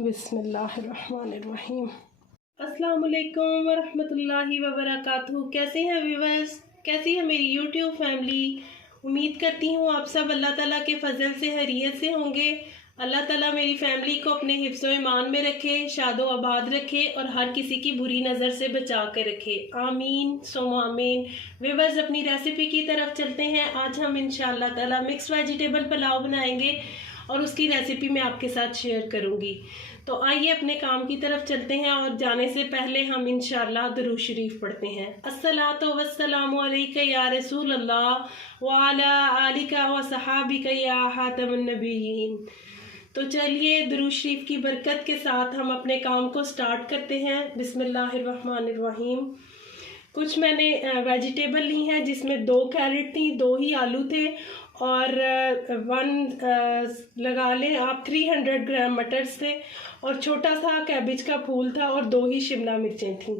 बिस्मिल्लाहिर्रहमानिर्रहीम। अस्सलाम वालेकुम वरहमतुल्लाहि वबरकातुहू। कैसे हैं व्यूअर्स, कैसी है मेरी यूट्यूब फैमिली। उम्मीद करती हूँ आप सब अल्लाह ताला के फजल से खैरियत से होंगे। अल्लाह ताला मेरी फैमिली को अपने हिफ्ज़ व ईमान में रखे, शादो आबाद रखे और हर किसी की बुरी नज़र से बचा कर रखे। आमीन सुम आमीन। व्यूअर्स, अपनी रेसिपी की तरफ चलते हैं। आज हम इंशाअल्लाह ताला मिक्स वेजिटेबल पुलाव बनाएंगे और उसकी रेसिपी मैं आपके साथ शेयर करूंगी। तो आइए अपने काम की तरफ चलते हैं और जाने से पहले हम इंशाअल्लाह दुरूद शरीफ पढ़ते हैं। अस्सलातु वस्सलामु अलैका या रसूल अल्लाह व अला आलिका व सहाबिका या खातमुन नबिय्यीन। तो चलिए दुरूद शरीफ की बरकत के साथ हम अपने काम को स्टार्ट करते हैं। बिस्मिल्लाहिर्रहमानिर्रहीम। कुछ मैंने वेजिटेबल ली हैं, जिसमें 2 कैरेट थी, 2 ही आलू थे और 1 लगा लें आप 300 ग्राम मटर थे और छोटा सा कैबेज का फूल था और 2 ही शिमला मिर्चें थीं।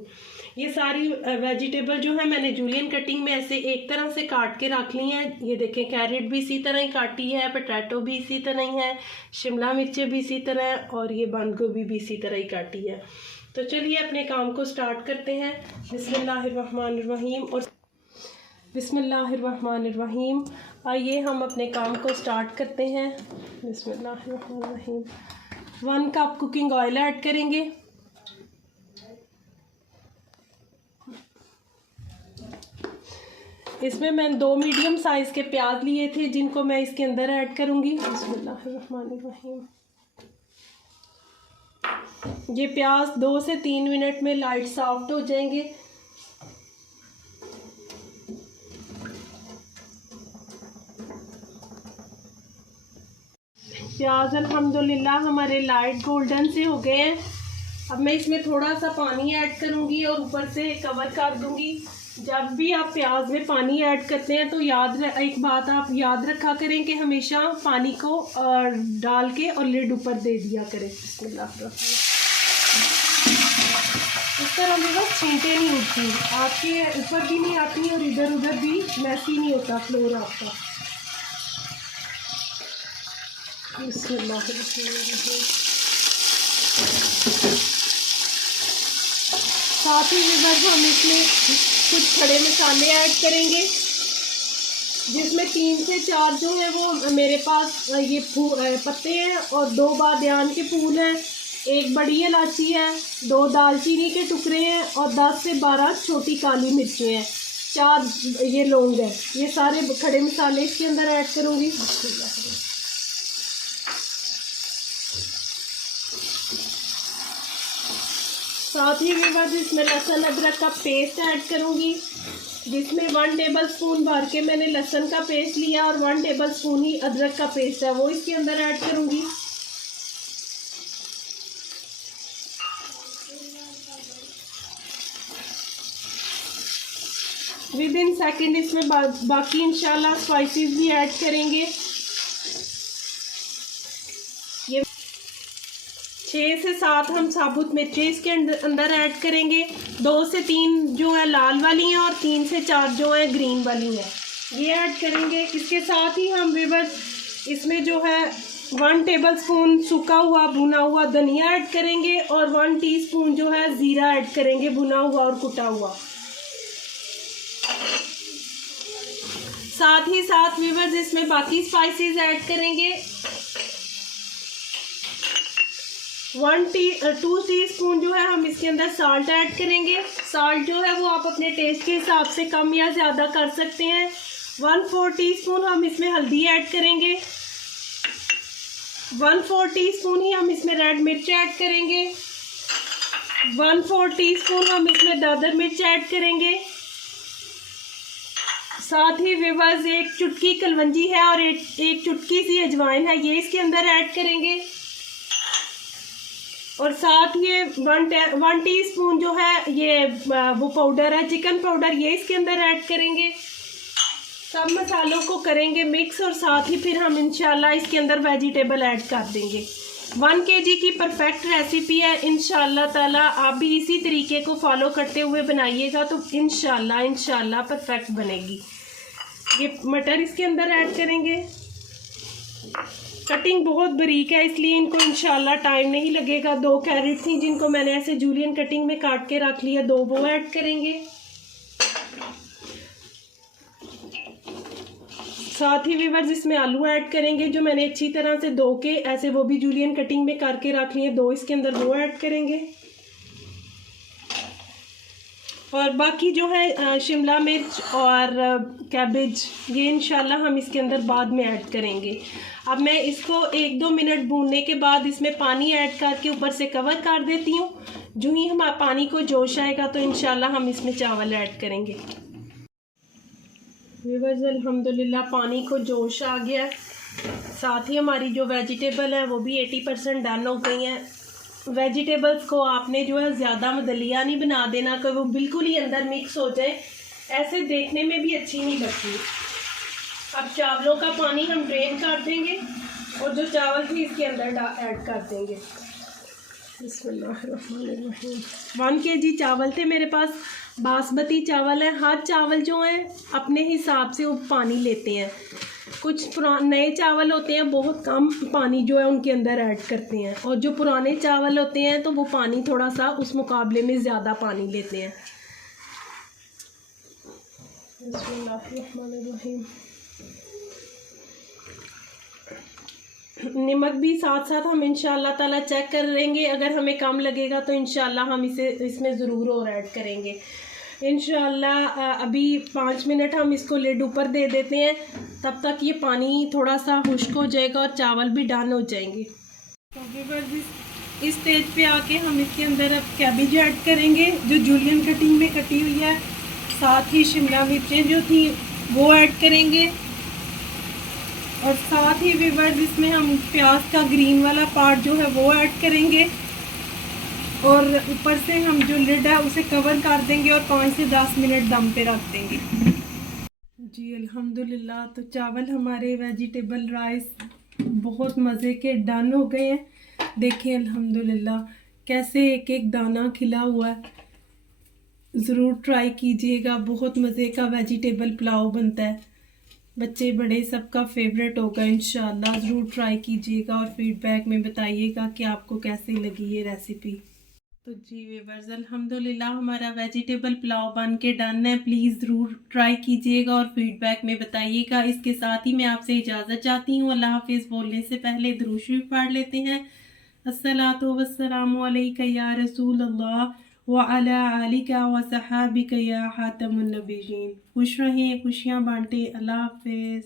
ये सारी वेजिटेबल जो है मैंने जूलियन कटिंग में ऐसे एक तरह से काट के रख ली हैं। ये देखें, कैरेट भी इसी तरह ही काटी है, पोटैटो भी इसी तरह ही है, शिमला मिर्चें भी इसी तरह है और ये बंद गोभी भी इसी तरह ही काटी है। तो चलिए अपने काम को स्टार्ट करते हैं। बिस्मिल्लाहिर्रहमानिर्रहीम और बिस्मिल्लाहिर्रहमानिर्रहीम। आइए हम अपने काम को स्टार्ट करते हैं। बिस्मिल्लाहिर्रहमानिर्रहीम। 1 कप कुकिंग ऑयल ऐड करेंगे। इसमें मैंने 2 मीडियम साइज़ के प्याज लिए थे, जिनको मैं इसके अंदर ऐड करूँगी। बिस्मिल्लाहिर्रहमानिर्रहीम। ये प्याज 2 से 3 मिनट में लाइट सॉफ्ट हो जाएंगे। प्याज अल्हम्दुलिल्लाह हमारे लाइट गोल्डन से हो गए हैं। अब मैं इसमें थोड़ा सा पानी ऐड करूँगी और ऊपर से कवर कर दूँगी। जब भी आप प्याज में पानी ऐड करते हैं तो एक बात आप याद रखा करें कि हमेशा पानी को डाल के और लिड ऊपर दे दिया करें। बिस्मिल्लाह। इस तरह भी बस छींटे नहीं उठती, आपके ऊपर भी नहीं आती और इधर उधर भी मैसी नहीं होता फ्लोर आपका। साथ ही हम इसमें कुछ खड़े मसाले ऐड करेंगे, जिसमें 3 से 4 जो है वो मेरे पास ये पत्ते हैं और 2 बादियान के फूल हैं, 1 बड़ी इलायची है, 2 दालचीनी के टुकड़े हैं और 10 से 12 छोटी काली मिर्चें हैं, 4 ये लौंग है। ये सारे खड़े मसाले इसके अंदर ऐड करूँगी। साथ ही मैं इसमें लहसुन अदरक का पेस्ट ऐड करूँगी, जिसमें 1 टेबल स्पून भर के मैंने लहसुन का पेस्ट लिया और 1 टेबल स्पून ही अदरक का पेस्ट है, वो इसके अंदर ऐड करूँगी। विदिन सेकंड इसमें बाकी इंशाल्लाह स्पाइसेस भी ऐड करेंगे। ये 6 से 7 हम साबुत मिर्चें इसके अंदर ऐड करेंगे। 2 से 3 जो है लाल वाली हैं और 3 से 4 जो है ग्रीन वाली हैं, ये ऐड करेंगे। इसके साथ ही हम व्यूअर्स इसमें जो है 1 टेबल स्पून सूखा हुआ भुना हुआ धनिया ऐड करेंगे और 1 टीस्पून जो है ज़ीरा ऐड करेंगे, भुना हुआ और कुटा हुआ। साथ ही साथ व्यूअर्स इसमें बाकी स्पाइसेस ऐड करेंगे। 2 टीस्पून जो है हम इसके अंदर साल्ट ऐड करेंगे। साल्ट जो है वो आप अपने टेस्ट के हिसाब से कम या ज़्यादा कर सकते हैं। 1/4 टीस्पून हम इसमें हल्दी ऐड करेंगे। 1/4 टीस्पून ही हम इसमें रेड मिर्च ऐड करेंगे। 1/4 टीस्पून हम इसमें दादर मिर्च ऐड करेंगे। साथ ही व्यूअर्स 1 चुटकी कलवंजी है और एक चुटकी सी अजवाइन है, ये इसके अंदर ऐड करेंगे। और साथ ये 1 टीस्पून जो है ये वो पाउडर है, चिकन पाउडर, ये इसके अंदर ऐड करेंगे। सब मसालों को करेंगे मिक्स और साथ ही फिर हम इंशाल्लाह इसके अंदर वेजिटेबल ऐड कर देंगे। 1 kg की परफेक्ट रेसिपी है। इंशाल्लाह ताला आप भी इसी तरीके को फॉलो करते हुए बनाइएगा तो इंशाल्लाह परफेक्ट बनेगी। ये मटर इसके अंदर ऐड करेंगे। कटिंग बहुत बारीक है, इसलिए इनको इंशाल्लाह टाइम नहीं लगेगा। 2 कैरेट थी जिनको मैंने ऐसे जूलियन कटिंग में काट के रख लिया, 2 वो ऐड करेंगे। साथ ही व्यूअर्स इसमें आलू ऐड करेंगे जो मैंने अच्छी तरह से धो के ऐसे वो भी जूलियन कटिंग में करके रख लिए, 2 इसके अंदर वो ऐड करेंगे। और बाकी जो है शिमला मिर्च और कैबेज, ये इंशाल्लाह हम इसके अंदर बाद में ऐड करेंगे। अब मैं इसको 1-2 मिनट भूनने के बाद इसमें पानी ऐड करके ऊपर से कवर कर देती हूँ। जो ही हम पानी को जोश आएगा तो इंशाल्लाह हम इसमें चावल ऐड करेंगे। व्यूअर्स अल्हम्दुलिल्लाह पानी को जोश आ गया। साथ ही हमारी जो वेजिटेबल है वो भी 80% डन हो गई हैं। वेजिटेबल्स को आपने जो है ज़्यादा मदलिया नहीं बना देना कि वो बिल्कुल ही अंदर मिक्स हो जाए, ऐसे देखने में भी अच्छी नहीं लगती। अब चावलों का पानी हम ड्रेन कर देंगे और जो चावल थे इसके अंदर ऐड कर देंगे। बिस्मिल्लाहिर्रहमानिर्रहीम। 1 kg चावल थे मेरे पास, बासमती चावल है। हर चावल जो है अपने हिसाब से वो पानी लेते हैं। कुछ नए चावल होते हैं बहुत कम पानी जो है उनके अंदर ऐड करते हैं, और जो पुराने चावल होते हैं तो वो पानी थोड़ा सा उस मुकाबले में ज़्यादा पानी लेते हैं। बिस्मिल्लाहिर्रहमानिर्रहीम। नमक भी साथ साथ हम इंशाल्लाह ताला चेक कर लेंगे, अगर हमें कम लगेगा तो इंशाल्लाह हम इसमें ज़रूर और ऐड करेंगे इंशाल्लाह। अभी 5 मिनट हम इसको लिड ऊपर दे देते हैं, तब तक ये पानी थोड़ा सा खुश्क हो जाएगा और चावल भी डन हो जाएंगे। इस स्टेज पे आके हम इसके अंदर अब कैबेज ऐड करेंगे जो जूलियन कटिंग में कटी हुई है। साथ ही शिमला मिर्चें जो थी वो ऐड करेंगे, और साथ ही व्यूअर्स इसमें हम प्याज का ग्रीन वाला पार्ट जो है वो ऐड करेंगे, और ऊपर से हम जो लिड है उसे कवर कर देंगे और 5 से 10 मिनट दम पे रख देंगे। जी अल्हम्दुलिल्लाह, तो चावल हमारे वेजिटेबल राइस बहुत मज़े के डन हो गए हैं। देखें अल्हम्दुलिल्लाह कैसे एक एक दाना खिला हुआ है। ज़रूर ट्राई कीजिएगा, बहुत मज़े का वेजिटेबल पुलाव बनता है, बच्चे बड़े सबका फेवरेट होगा इंशाल्लाह। ज़रूर ट्राई कीजिएगा और फीडबैक में बताइएगा कि आपको कैसी लगी ये रेसिपी। तो जी व्यूअर्स अल्हम्दुलिल्लाह हमारा वेजिटेबल पुलाव बन के डन है। प्लीज़ ज़रूर ट्राई कीजिएगा और फीडबैक में बताइएगा। इसके साथ ही मैं आपसे इजाज़त चाहती हूँ। अल्लाह हाफ़िज़ बोलने से पहले दुरूद शरीफ पढ़ लेते हैं। अस्सलातु वस्सलामु अलैका या रसूल अल्लाह व अला आलिका व सहाबिका या खातमुन नबिय्यीन। खुश रहें, खुशियाँ बांटें। अल्लाह हाफ़िज़।